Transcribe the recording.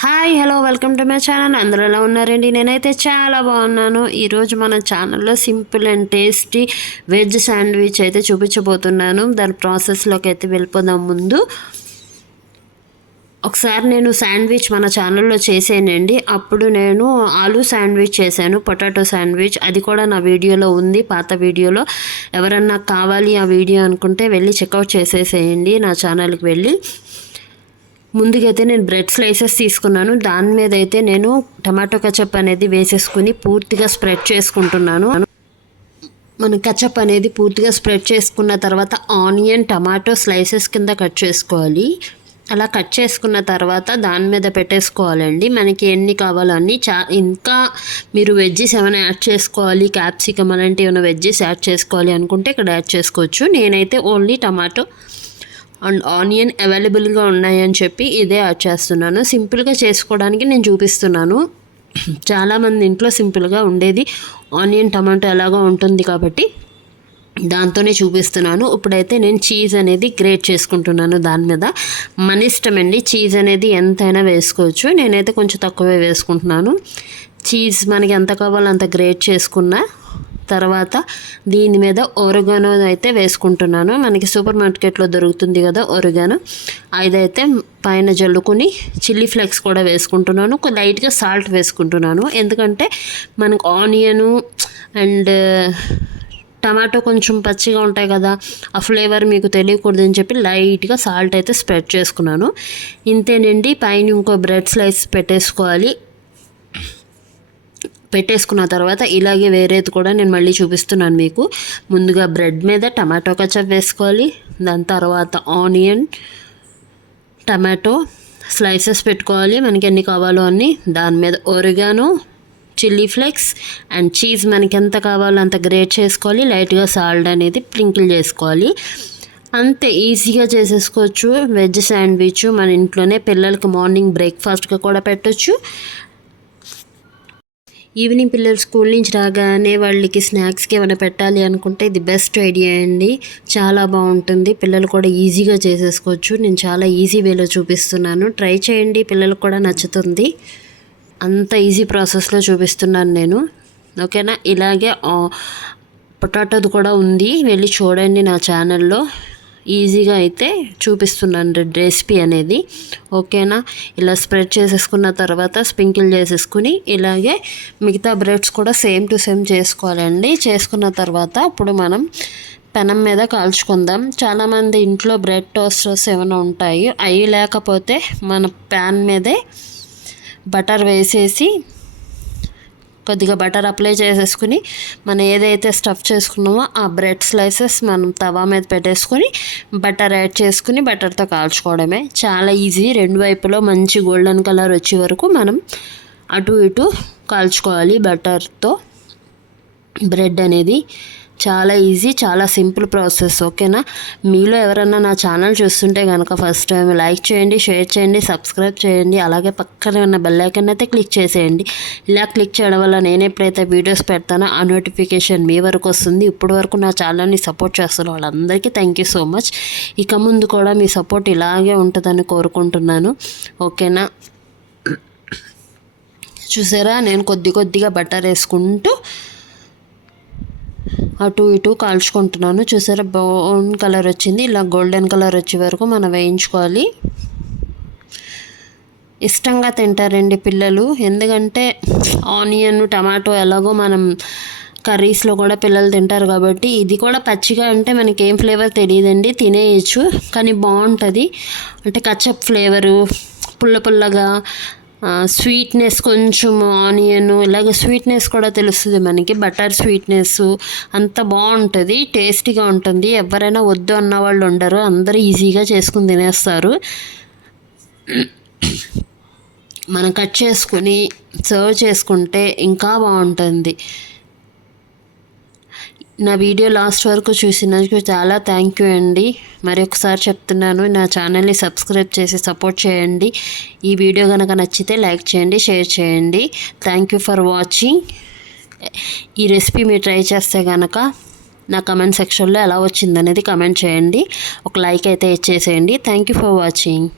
Hi hello welcome to my channel. అందరూ ఎలా ఉన్నారండి? నేనైతే చాలా బాగున్నాను. ఈరోజు మన ఛానల్లో simple and tasty veg sandwich అయితే చూపించబోతున్నాను. దాని ప్రాసెస్లోకి అయితే వెళ్ళిపోదాం ముందు. ఒకసారి నేను శాండ్విచ్ మన ఛానల్లో చేసానండి అప్పుడు నేను ఆలూ శాండ్విచ్ చేశాను పొటాటో శాండ్విచ్. అది కూడా నా వీడియోలో ఉంది పాత వీడియోలో. ఎవరన్నా కావాలి ఆ వీడియో అనుకుంటే వెళ్ళి చెక్అవుట్ చేసేసేయండి నా ఛానల్కి వెళ్ళి. ముందుకైతే నేను బ్రెడ్ స్లైసెస్ తీసుకున్నాను. దాని మీద అయితే నేను టమాటో కచప్ అనేది వేసేసుకుని పూర్తిగా స్ప్రెడ్ చేసుకుంటున్నాను. మన కచప్ అనేది పూర్తిగా స్ప్రెడ్ చేసుకున్న తర్వాత ఆనియన్ టమాటో స్లైసెస్ కింద కట్ చేసుకోవాలి. అలా కట్ చేసుకున్న తర్వాత దాని మీద పెట్టేసుకోవాలండి. మనకి ఎన్ని కావాలో అన్ని. చా ఇంకా మీరు వెజ్జెస్ ఏమైనా యాడ్ చేసుకోవాలి క్యాప్సికమ్ అలాంటి ఏమైనా వెజ్జెస్ యాడ్ చేసుకోవాలి అనుకుంటే ఇక్కడ యాడ్ చేసుకోవచ్చు. నేనైతే ఓన్లీ టమాటో అండ్ ఆనియన్ అవైలబుల్గా ఉన్నాయని చెప్పి ఇదే యాడ్ చేస్తున్నాను. సింపుల్గా చేసుకోవడానికి నేను చూపిస్తున్నాను. చాలామంది ఇంట్లో సింపుల్గా ఉండేది ఆనియన్ టమాటో ఎలాగో ఉంటుంది కాబట్టి దాంతోనే చూపిస్తున్నాను. ఇప్పుడైతే నేను చీజ్ అనేది గ్రేట్ చేసుకుంటున్నాను దాని మీద. మన ఇష్టం అండి. చీజ్ అనేది ఎంతైనా వేసుకోవచ్చు. నేనైతే కొంచెం తక్కువే వేసుకుంటున్నాను. చీజ్ మనకి ఎంత కావాలో అంత గ్రేట్ చేసుకున్నా తర్వాత దీని మీద ఒరగానో అయితే వేసుకుంటున్నాను. మనకి సూపర్ మార్కెట్లో దొరుకుతుంది కదా ఒరగానో. అదైతే పైన జల్లుకొని చిల్లీ ఫ్లేక్స్ కూడా వేసుకుంటున్నాను. లైట్గా సాల్ట్ వేసుకుంటున్నాను. ఎందుకంటే మనకు ఆనియను అండ్ టమాటో కొంచెం పచ్చిగా ఉంటాయి కదా ఆ ఫ్లేవర్ మీకు తెలియకూడదని చెప్పి లైట్గా సాల్ట్ అయితే స్ప్రెడ్ చేసుకున్నాను. ఇంతేనండి. పైన ఇంకో బ్రెడ్ స్లైస్ పెట్టేసుకోవాలి. పెట్టేసుకున్న తర్వాత ఇలాగే వేరేది కూడా నేను మళ్ళీ చూపిస్తున్నాను మీకు. ముందుగా బ్రెడ్ మీద టమాటో కచప్ వేసుకోవాలి. దాని తర్వాత ఆనియన్ టమాటో స్లైసెస్ పెట్టుకోవాలి మనకి ఎన్ని కావాలో అన్ని. దాని మీద oregano chilli flakes and cheese మనకి ఎంత కావాలో అంత గ్రేట్ చేసుకోవాలి. లైట్గా సాల్ట్ అనేది ప్రింకిల్ చేసుకోవాలి. అంతే ఈజీగా చేసేసుకోవచ్చు. వెజ్ శాండ్విచ్ మన ఇంట్లోనే పిల్లలకి మార్నింగ్ బ్రేక్ఫాస్ట్గా కూడా పెట్టచ్చు. ఈవినింగ్ పిల్లలు స్కూల్ నుంచి రాగానే వాళ్ళకి స్నాక్స్కి ఏమైనా పెట్టాలి అనుకుంటే ఇది బెస్ట్ ఐడియా అండి. చాలా బాగుంటుంది. పిల్లలు కూడా ఈజీగా చేసేసుకోవచ్చు. నేను చాలా ఈజీ వేలో చూపిస్తున్నాను. ట్రై చేయండి. పిల్లలకు కూడా నచ్చుతుంది. అంత ఈజీ ప్రాసెస్లో చూపిస్తున్నాను నేను. ఓకేనా? ఇలాగే పొటాటోది కూడా ఉంది. వెళ్ళి చూడండి నా ఛానల్లో. ఈజీగా అయితే చూపిస్తున్నాను రెసిపీ అనేది. ఓకేనా? ఇలా స్ప్రెడ్ చేసేసుకున్న తర్వాత స్ప్రింకిల్ చేసేసుకుని ఇలాగే మిగతా బ్రెడ్స్ కూడా సేమ్ టు సేమ్ చేసుకోవాలండి. చేసుకున్న తర్వాత ఇప్పుడు మనం పెనం మీద కాల్చుకుందాం. చాలామంది ఇంట్లో బ్రెడ్ టోస్టర్స్ ఏమైనా ఉంటాయి అవి లేకపోతే మన ప్యాన్ మీదే బటర్ వేసేసి కొద్దిగా బటర్ అప్లై చేసేసుకుని మనం ఏదైతే స్టఫ్ చేసుకున్నామో ఆ బ్రెడ్ స్లైసెస్ మనం తవా మీద పెట్టేసుకొని బటర్ యాడ్ చేసుకుని బటర్తో కాల్చుకోవడమే. చాలా ఈజీ. రెండు వైపులో మంచి గోల్డెన్ కలర్ వచ్చే వరకు మనం అటు ఇటు కాల్చుకోవాలి బటర్తో. బ్రెడ్ అనేది చాలా ఈజీ చాలా సింపుల్ ప్రాసెస్ ఓకేనా మీలో ఎవరన్నా నా ఛానల్ చూస్తుంటే కనుక ఫస్ట్ టైం లైక్ చేయండి షేర్ చేయండి సబ్స్క్రైబ్ చేయండి అలాగే పక్కన ఉన్న బెల్ ఐకన్ అయితే క్లిక్ చేసేయండి. ఇలా క్లిక్ చేయడం వల్ల నేను ఎప్పుడైతే వీడియోస్ పెడతానో ఆ నోటిఫికేషన్ మీ వరకు వస్తుంది. ఇప్పటి వరకు నా ఛానల్ని సపోర్ట్ చేస్తున్న వాళ్ళందరికీ థ్యాంక్ యూ సో మచ్ ఇక ముందు కూడా మీ సపోర్ట్ ఇలాగే ఉంటుందని కోరుకుంటున్నాను ఓకేనా చూసారా? నేను కొద్ది కొద్దిగా బట్టర్ వేసుకుంటూ అటు ఇటు కాల్చుకుంటున్నాను. చూసారా బ్రౌన్ కలర్ వచ్చింది. ఇలా గోల్డెన్ కలర్ వచ్చే వరకు మనం వేయించుకోవాలి. ఇష్టంగా తింటారండి పిల్లలు. ఎందుకంటే ఆనియన్ టమాటో ఎలాగో మనం కర్రీస్లో కూడా పిల్లలు తింటారు కాబట్టి ఇది కూడా పచ్చిగా అంటే మనకి ఏం ఫ్లేవర్ తెలియదండి. తినేయచ్చు కానీ బాగుంటుంది. అంటే కచ్చప్ ఫ్లేవరు పుల్ల పుల్లగా స్వీట్నెస్ కొంచెం ఆనియన్ ఇలాగ స్వీట్నెస్ కూడా తెలుస్తుంది మనకి. బటర్ స్వీట్నెస్ అంత బాగుంటుంది టేస్టీగా ఉంటుంది. ఎవరైనా వద్దు అన్న వాళ్ళు ఉండరు అందరూ ఈజీగా చేసుకుని తినేస్తారు. మనం కట్ చేసుకుని సర్వ్ చేసుకుంటే ఇంకా బాగుంటుంది. నా వీడియో లాస్ట్ వరకు చూసినందుకు చాలా థ్యాంక్ యూ అండి. మరి ఒకసారి చెప్తున్నాను నా ఛానల్ని సబ్స్క్రైబ్ చేసి సపోర్ట్ చేయండి. ఈ వీడియో కనుక నచ్చితే లైక్ చేయండి షేర్ చేయండి. Thank you for watching. ఈ రెసిపీ మీరు ట్రై చేస్తే కనుక నా కమెంట్ సెక్షన్లో ఎలా వచ్చిందనేది కమెంట్ చేయండి. ఒక లైక్ అయితే ఇచ్చేసేయండి. Thank you for watching.